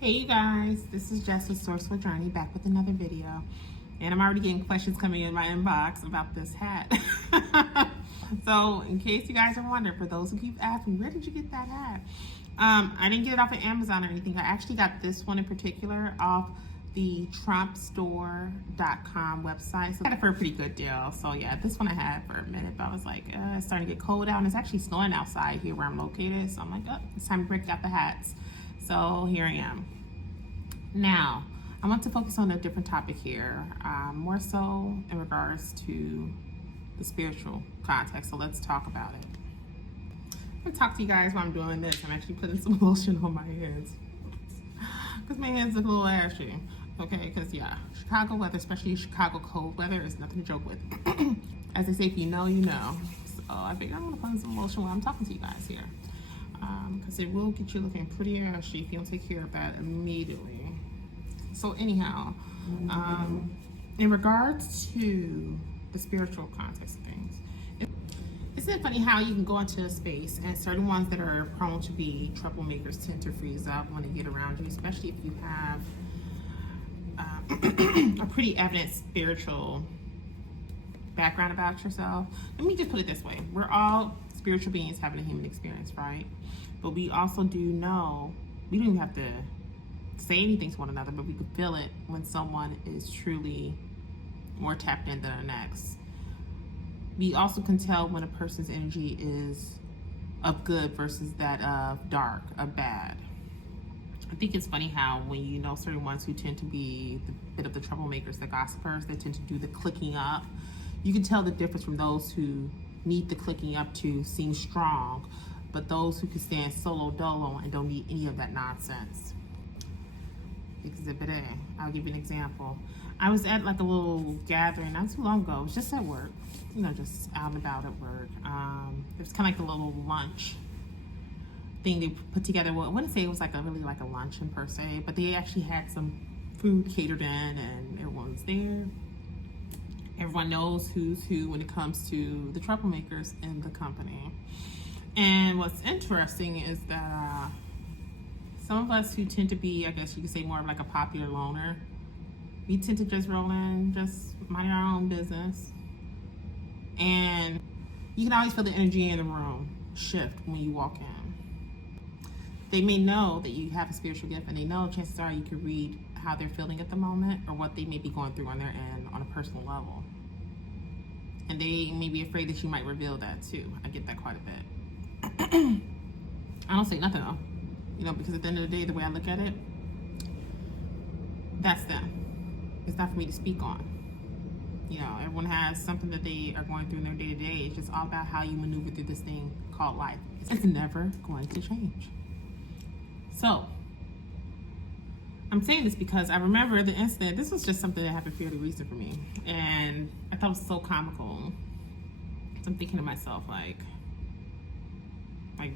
Hey you guys, this is Jess with Sourceful Journey back with another video. And I'm already getting questions coming in my inbox about this hat. So in case you guys are wondering, for those who keep asking, where did you get that hat? I didn't get it off of Amazon or anything. I actually got this one in particular off the trumpstore.com website. So I got it for a pretty good deal. So yeah, this one I had for a minute, but I was like, it's starting to get cold out and it's actually snowing outside here where I'm located. So I'm like, oh, it's time to break out the hats. So here I am. Now, I want to focus on a different topic here, more so in regards to the spiritual context. So let's talk about it. I'm going to talk to you guys while I'm doing this. I'm actually putting some lotion on my hands because my hands look a little ashy. Okay, because yeah, Chicago weather, especially Chicago cold weather, is nothing to joke with. As they say, if you know, you know. So I figured I'm going to put some lotion while I'm talking to you guys here. Because it will get you looking pretty ashy if you don't take care of that immediately. So anyhow, in regards to the spiritual context of things, isn't it funny how you can go into a space and certain ones that are prone to be troublemakers tend to freeze up when they get around you, especially if you have a pretty evident spiritual background about yourself. Let me just put it this way. We're all spiritual beings having a human experience, right? But we also do know, we don't even have to say anything to one another, but we can feel it when someone is truly more tapped in than the next. We also can tell when a person's energy is of good versus that of dark, of bad. I think it's funny how when you know certain ones who tend to be the bit of the troublemakers, the gossipers, they tend to do the clicking up. You can tell the difference from those who need the clicking up to seem strong, but those who can stand solo dolo and don't need any of that nonsense. Exhibit A. I'll give you an example. I was at like a little gathering not too long ago. It was just at work, you know, just out and about at work. It was kind of like a little lunch thing they put together. Well, I wouldn't say it was like a really like a luncheon per se, but they actually had some food catered in and everyone was there. Everyone knows who's who when it comes to the troublemakers in the company. And what's interesting is that some of us who tend to be, I guess you could say, more of like a popular loner, we tend to just roll in, just mind our own business. And you can always feel the energy in the room shift when you walk in. They may know that you have a spiritual gift, and they know chances are you can read how they're feeling at the moment or what they may be going through on their end on a personal level. And they may be afraid that you might reveal that too. I get that quite a bit. I don't say nothing though, you know, because at the end of the day, the way I look at it, that's them. It's not for me to speak on. You know, everyone has something that they are going through in their day to day. It's just all about how you maneuver through this thing called life. It's never going to change. So, I'm saying this because I remember the incident. This was just something that happened fairly recent for me. And I thought it was so comical. So I'm thinking to myself, like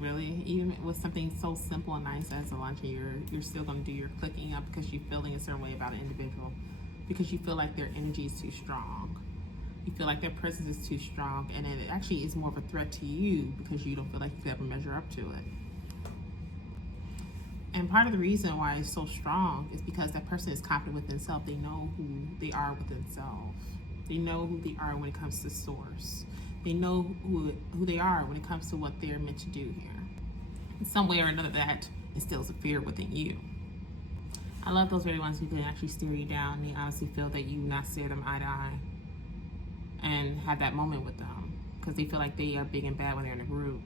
really? Even with something so simple and nice as a lunch, you're still going to do your clicking up because you're feeling a certain way about an individual. Because you feel like their energy is too strong. You feel like their presence is too strong. And it actually is more of a threat to you because you don't feel like you could ever measure up to it. And part of the reason why it's so strong is because that person is confident with themselves. They know who they are with themselves. They know who they are when it comes to source. They know who they are when it comes to what they're meant to do here. In some way or another, that instills a fear within you. I love those very ones who can actually stare you down and they honestly feel that you not stare them eye to eye and have that moment with them because they feel like they are big and bad when they're in a group.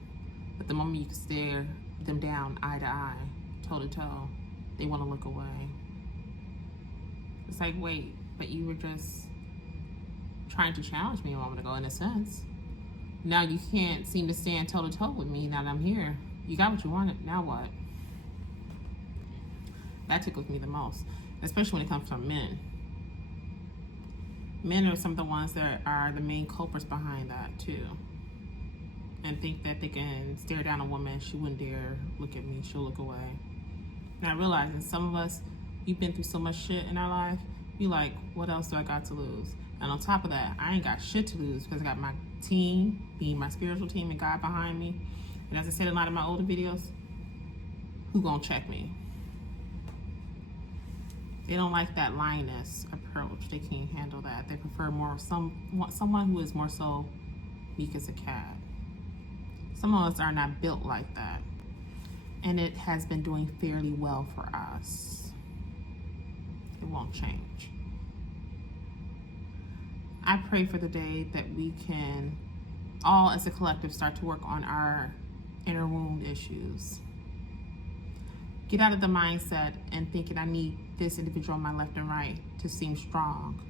But the moment you can stare them down eye to eye, toe to toe, they want to look away. It's like, wait, but you were just trying to challenge me a moment ago in a sense. Now you can't seem to stand toe to toe with me now that I'm here. You got what you wanted, now what? That tickles me the most, especially when it comes from men. Men are some of the ones that are the main culprits behind that too. And think that they can stare down a woman, she wouldn't dare look at me, she'll look away. And I realize that some of us, we've been through so much shit in our life, we like, what else do I got to lose? And on top of that, I ain't got shit to lose because I got my team, being my spiritual team and God behind me. And as I said in a lot of my older videos, who gonna check me? They don't like that lioness approach. They can't handle that. They prefer more someone who is more so meek as a cat. Some of us are not built like that. And it has been doing fairly well for us. It won't change. I pray for the day that we can all as a collective start to work on our inner wound issues. Get out of the mindset and thinking I need this individual on my left and right to seem strong.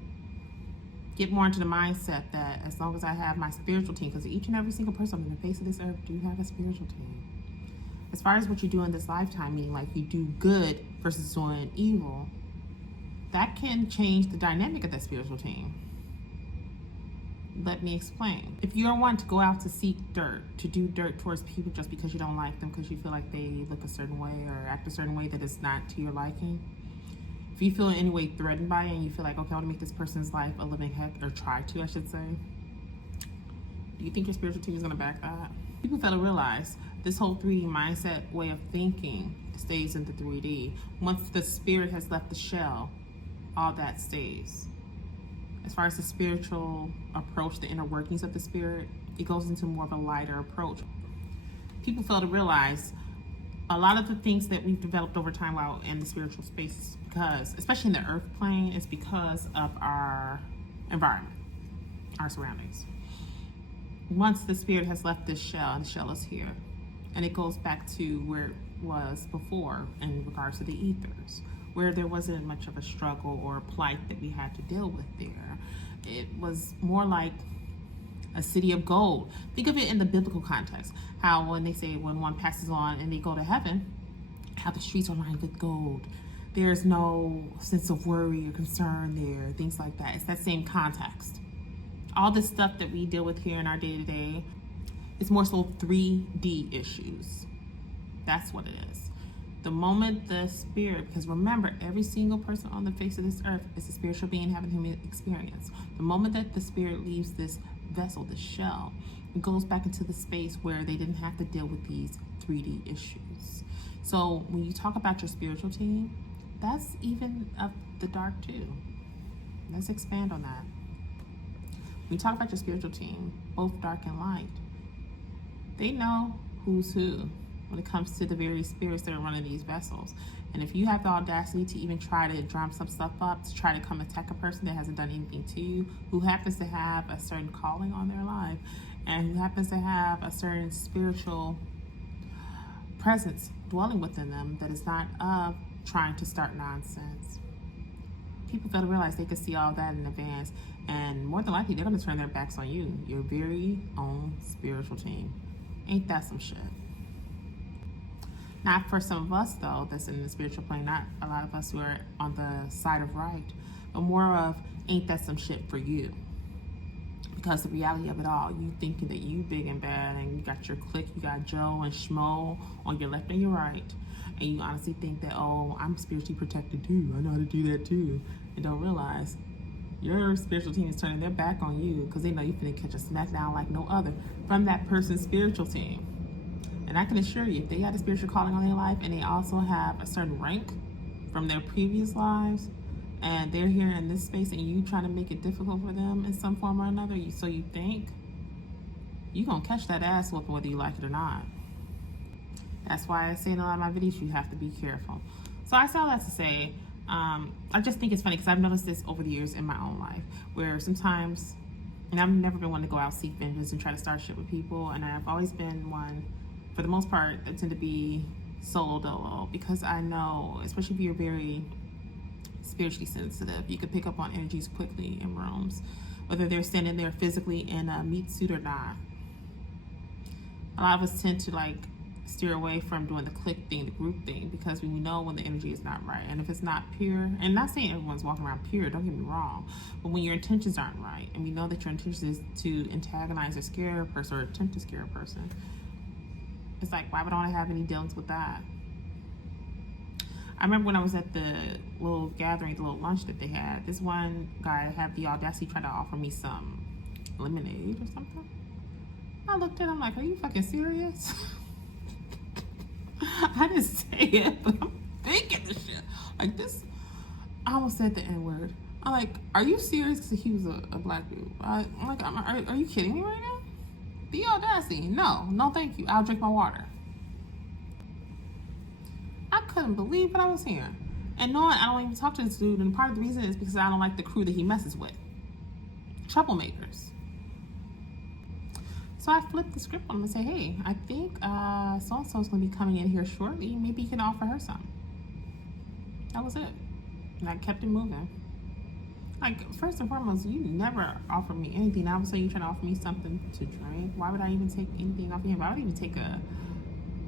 Get more into the mindset that as long as I have my spiritual team, because each and every single person on the face of this earth do have a spiritual team. As far as what you do in this lifetime, meaning like you do good versus doing evil, that can change the dynamic of that spiritual team. Let me explain. If you're one to go out to seek dirt, to do dirt towards people just because you don't like them, because you feel like they look a certain way or act a certain way that is not to your liking, if you feel in any way threatened by it and you feel like, okay, I want to make this person's life a living heck, or try to, I should say, do you think your spiritual team is going to back that? People fail to realize this whole 3D mindset way of thinking stays in the 3D. Once the spirit has left the shell, all that stays. As far as the spiritual approach, the inner workings of the spirit, it goes into more of a lighter approach. People fail to realize a lot of the things that we've developed over time while in the spiritual space, because, especially in the earth plane, is because of our environment, our surroundings. Once the spirit has left this shell, and the shell is here, and it goes back to where it was before in regards to the ethers, where there wasn't much of a struggle or plight that we had to deal with there. It was more like a city of gold. Think of it in the biblical context, how when they say when one passes on and they go to heaven, how the streets are lined with gold. There's no sense of worry or concern there, things like that. It's that same context. All this stuff that we deal with here in our day-to-day, it's more so 3D issues. That's what it is. The moment the spirit, because remember, every single person on the face of this earth is a spiritual being having human experience. The moment that the spirit leaves this vessel, this shell, it goes back into the space where they didn't have to deal with these 3D issues. So when you talk about your spiritual team, that's even of the dark too. Let's expand on that. When you talk about your spiritual team, both dark and light, they know who's who when it comes to the various spirits that are running these vessels. And if you have the audacity to even try to drum some stuff up, to try to come attack a person that hasn't done anything to you, who happens to have a certain calling on their life, and who happens to have a certain spiritual presence dwelling within them that is not of trying to start nonsense. People got to realize they can see all that in advance, and more than likely they're going to turn their backs on you, your very own spiritual team. Ain't that some shit? Not for some of us, though, that's in the spiritual plane, not a lot of us who are on the side of right, but more of, ain't that some shit for you? Because the reality of it all, you thinking that you big and bad, and you got your clique, you got Joe and Schmo on your left and your right, and you honestly think that, oh, I'm spiritually protected too, I know how to do that too, and don't realize your spiritual team is turning their back on you because they know you're gonna catch a smackdown like no other from that person's spiritual team. And I can assure you, if they had a spiritual calling on their life and they also have a certain rank from their previous lives, and they're here in this space and you trying to make it difficult for them in some form or another, so you think, you're going to catch that ass whooping whether you like it or not. That's why I say in a lot of my videos, you have to be careful. So I say all that to say, I just think it's funny because I've noticed this over the years in my own life, where sometimes, and I've never been one to go out seek vengeance and try to start shit with people, and I've always been one, for the most part, that tend to be solo dolo, because I know, especially if you're very spiritually sensitive, you could pick up on energies quickly in rooms, whether they're standing there physically in a meat suit or not. A lot of us tend to like steer away from doing the clique thing, the group thing, because we know when the energy is not right. And if it's not pure, and not saying everyone's walking around pure, don't get me wrong, but when your intentions aren't right, and we know that your intention is to antagonize or scare a person or attempt to scare a person, it's like, why would I want to have any dealings with that? I remember when I was at the little gathering, the little lunch that they had, this one guy had the audacity to try to offer me some lemonade or something. I looked at him like, are you fucking serious? I didn't say it, but I'm thinking this shit. Like this, I almost said the N word. I'm like, are you serious? Because he was a black dude. I'm like, are you kidding me right now? The audacity. No, thank you. I'll drink my water. I couldn't believe what I was hearing. And knowing I don't even talk to this dude, and part of the reason is because I don't like the crew that he messes with. Troublemakers. So I flipped the script on him and say, hey, I think so-and-so is going to be coming in here shortly. Maybe you can offer her some. That was it. And I kept it moving. Like, first and foremost, you never offered me anything. Now all of a sudden you're trying to offer me something to drink. Why would I even take anything off your hand? Why would I even take a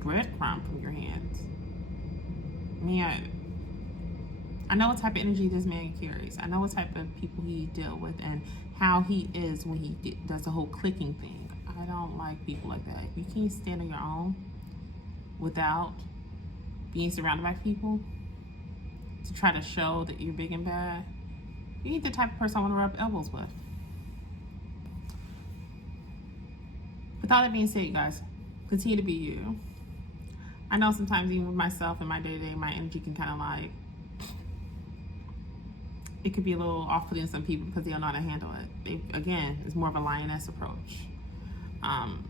breadcrumb from your hands? Man, I know what type of energy this man carries. I know what type of people he deals with and how he is when he does the whole clicking thing. I don't like people like that. If you can't stand on your own without being surrounded by people to try to show that you're big and bad, you ain't the type of person I want to rub elbows with. With all that being said, you guys, continue to be you. I know sometimes even with myself in my day-to-day, my energy can kind of like, it could be a little off-putting to some people because they don't know how to handle it. Again, it's more of a lioness approach. I'm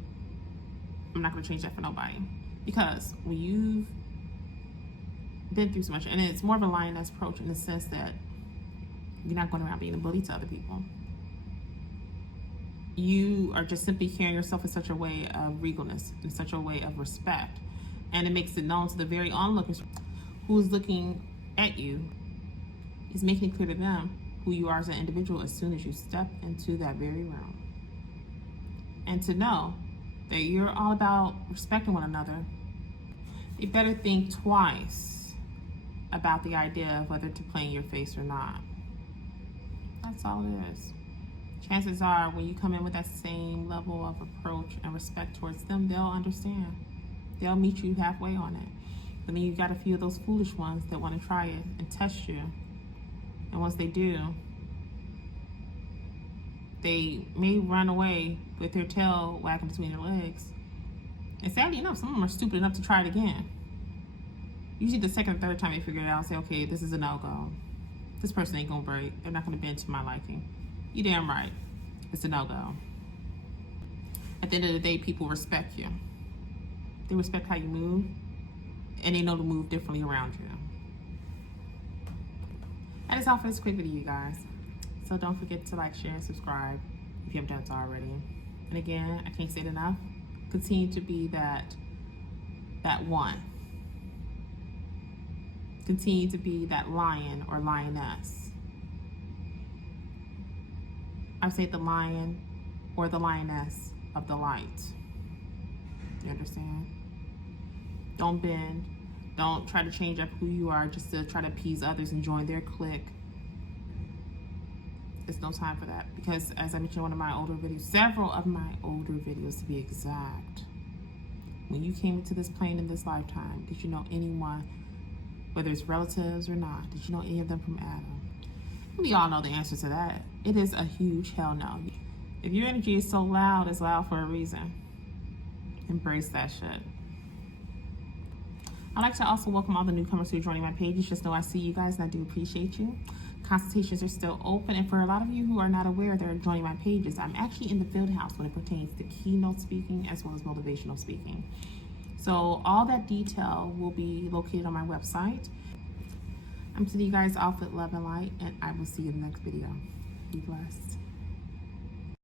not going to change that for nobody. Because when you've been through so much, and it's more of a lioness approach in the sense that you're not going around being a bully to other people. You are just simply carrying yourself in such a way of regalness, in such a way of respect. And it makes it known to the very onlookers who's looking at you. Is making it clear to them who you are as an individual as soon as you step into that very room. And to know that you're all about respecting one another, you better think twice about the idea of whether to play in your face or not. That's all it is. Chances are when you come in with that same level of approach and respect towards them, they'll understand. They'll meet you halfway on it. But then you got a few of those foolish ones that want to try it and test you. And once they do, they may run away with their tail wagging between their legs. And sadly enough, some of them are stupid enough to try it again. Usually the second or third time they figure it out and say, okay, this is a no-go. This person ain't gonna break. They're not gonna bend to my liking. You damn right. It's a no-go. At the end of the day, people respect you. They respect how you move, and they know to move differently around you. That is all for this quick video, you guys. So don't forget to like, share, and subscribe if you haven't done so already. And again, I can't say it enough. Continue to be that one. Continue to be that lion or lioness. I say the lion or the lioness of the light. You understand? Don't bend. Don't try to change up who you are just to try to appease others and join their clique. There's no time for that. Because as I mentioned in one of my older videos, several of my older videos to be exact, when you came into this plane in this lifetime, did you know anyone, whether it's relatives or not, did you know any of them from Adam? We all know the answer to that. It is a huge hell no. If your energy is so loud, it's loud for a reason. Embrace that shit. I'd like to also welcome all the newcomers who are joining my pages. Just know I see you guys and I do appreciate you. Consultations are still open, and for a lot of you who are not aware that are joining my pages, I'm actually in the field house when it pertains to keynote speaking as well as motivational speaking. So all that detail will be located on my website. I'm sending you guys off with love and light, and I will see you in the next video. Be blessed.